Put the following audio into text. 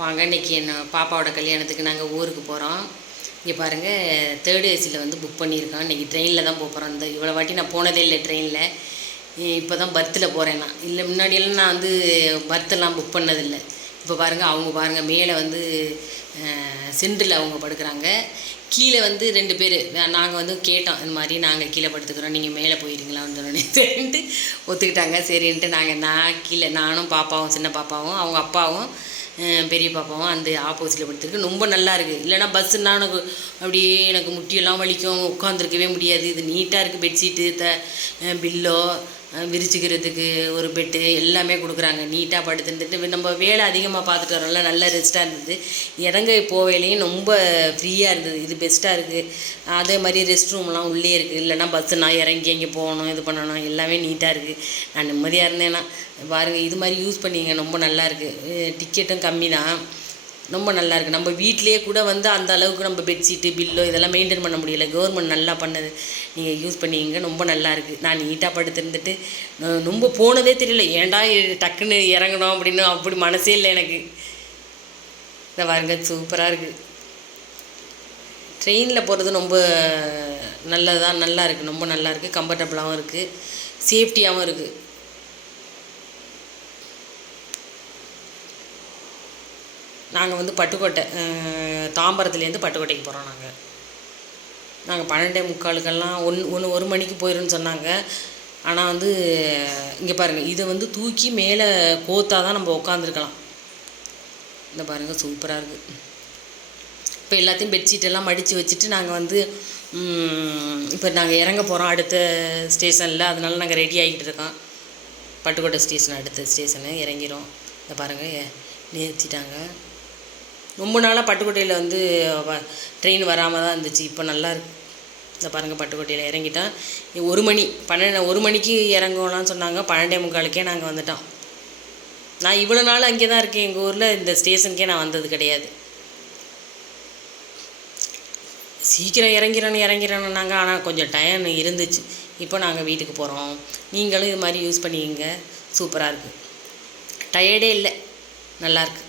வாங்க இன்றைக்கி என்ன பாப்பாவோட கல்யாணத்துக்கு நாங்கள் ஊருக்கு போகிறோம். இங்கே பாருங்கள், தேர்ட் ஏசியில் வந்து புக் பண்ணியிருக்கோம். இன்றைக்கி ட்ரெயினில் தான் போகிறோம். இந்த இவ்வளோ வாட்டி நான் போனதே இல்லை ட்ரெயினில். இப்போ தான் பர்த்தில் போகிறேன் நான். இல்லை முன்னாடியெல்லாம் நான் வந்து பர்த்தெல்லாம் புக் பண்ணதில்லை. இப்போ பாருங்கள், அவங்க பாருங்கள் மேலே வந்து சென்டரில் அவங்க படுக்கிறாங்க. கீழே வந்து 2 பேர். நாங்கள் வந்து கேட்டோம், இந்த மாதிரி நாங்கள் கீழே படுத்துக்கிறோம், நீங்கள் மேலே போயிடுங்களான்னு சொன்னோன்னே சரின்ட்டு ஒத்துக்கிட்டாங்க. சரின்ட்டு நான் கீழே, நானும் பாப்பாவும், சின்ன பாப்பாவும், அவங்க அப்பாவும் பெரிய பாப்பாவும் அந்த ஆப்போசிட்டில் படுத்துருக்கு. ரொம்ப நல்லா இருக்குது. இல்லைனா பஸ்ஸுன்னா எனக்கு அப்படியே எனக்கு முட்டியெல்லாம் வலிக்கும், உட்காந்துருக்கவே முடியாது. இது நீட்டாக இருக்குது. பெட்ஷீட்டு, பில்லோ, விரிச்சிக்கிறதுக்கு ஒரு பெட்டு எல்லாமே கொடுக்குறாங்க. நீட்டாக படுத்துட்டு நம்ம வேலை அதிகமாக பார்த்துட்டு வரோம்ல, நல்ல ரெஸ்ட்டாக இருந்தது. இறங்க போவேலையும் ரொம்ப ஃப்ரீயாக இருந்தது. இது பெஸ்ட்டாக இருக்குது. அதே மாதிரி ரெஸ்ட் ரூம்லாம் உள்ளே இருக்குது. இல்லைனா பஸ்ஸுனா இறங்கி எங்கே போகணும், இது பண்ணணும், எல்லாமே நீட்டாக இருக்குது. நான் நிம்மதியாக இருந்தேன்னா பாருங்கள், இது மாதிரி யூஸ் பண்ணிங்க. ரொம்ப நல்லாயிருக்கு. டிக்கெட்டும் கம்மி தான், ரொம்ப நல்லாயிருக்கு. நம்ம வீட்டிலேயே கூட வந்து அந்த அளவுக்கு நம்ம பெட்ஷீட்டு, பில்லோ இதெல்லாம் மெயின்டைன் பண்ண முடியல. கவர்மெண்ட் நல்லா பண்ணுது. நீங்கள் யூஸ் பண்ணிங்க. ரொம்ப நல்லாயிருக்கு. நான் நீட்டாக படுத்துருந்துட்டு ரொம்ப போனதே தெரியல. ஏன்டா டக்குன்னு இறங்கணும் அப்படின்னு அப்படி மனசே இல்லை எனக்கு. இந்த பாருங்க, சூப்பராக இருக்குது. ட்ரெயினில் போகிறது ரொம்ப நல்லதாக நல்லா இருக்குது. ரொம்ப நல்லா இருக்குது. கம்ஃபர்டபுளாகவும் இருக்குது, சேஃப்டியாகவும் இருக்குது. நாங்கள் வந்து பட்டுக்கோட்டை, தாம்பரத்துலேருந்து பட்டுக்கோட்டைக்கு போகிறோம். நாங்கள் 12:45 1 மணிக்கு போயிடும்னு சொன்னாங்க. ஆனால் வந்து இங்கே பாருங்கள், இதை வந்து தூக்கி மேலே கோத்தா தான் நம்ம உட்காந்துருக்கலாம். இந்த பாருங்கள், சூப்பராக இருக்குது. இப்போ எல்லாத்தையும் பெட்ஷீட்டெல்லாம் மடித்து வச்சுட்டு நாங்கள் வந்து இப்போ நாங்கள் இறங்க போகிறோம் அடுத்த ஸ்டேஷனில். அதனால நாங்கள் ரெடி ஆகிட்டு இருக்கோம். பட்டுக்கோட்டை ஸ்டேஷன் அடுத்த ஸ்டேஷனு இறங்கிடும். இந்த பாருங்கள், நிறுத்திட்டாங்க. ரொம்ப நாளாக பட்டுக்கோட்டையில் வந்து ட்ரெயின் வராமல் தான் இருந்துச்சு. இப்போ நல்லா இருக்கு. இந்த பாருங்கள், பட்டுக்கோட்டையில் இறங்கிட்டோம். 1 மணிக்கு இறங்குவோம்லான்னு சொன்னாங்க. 12:45க்கே நாங்கள் வந்துட்டோம். நான் இவ்வளோ நாள் அங்கே தான் இருக்கேன். எங்கள் ஊரில் இந்த ஸ்டேஷனுக்கே நான் வந்தது கிடையாது. சீக்கிரம் இறங்கிறோன்னு நாங்கள், ஆனால் கொஞ்சம் டைம் இருந்துச்சு. இப்போ நாங்கள் வீட்டுக்கு போகிறோம். நீங்களும் இது மாதிரி யூஸ் பண்ணிக்கிங்க. சூப்பராக இருக்குது. டயர்டே இல்லை, நல்லாயிருக்கு.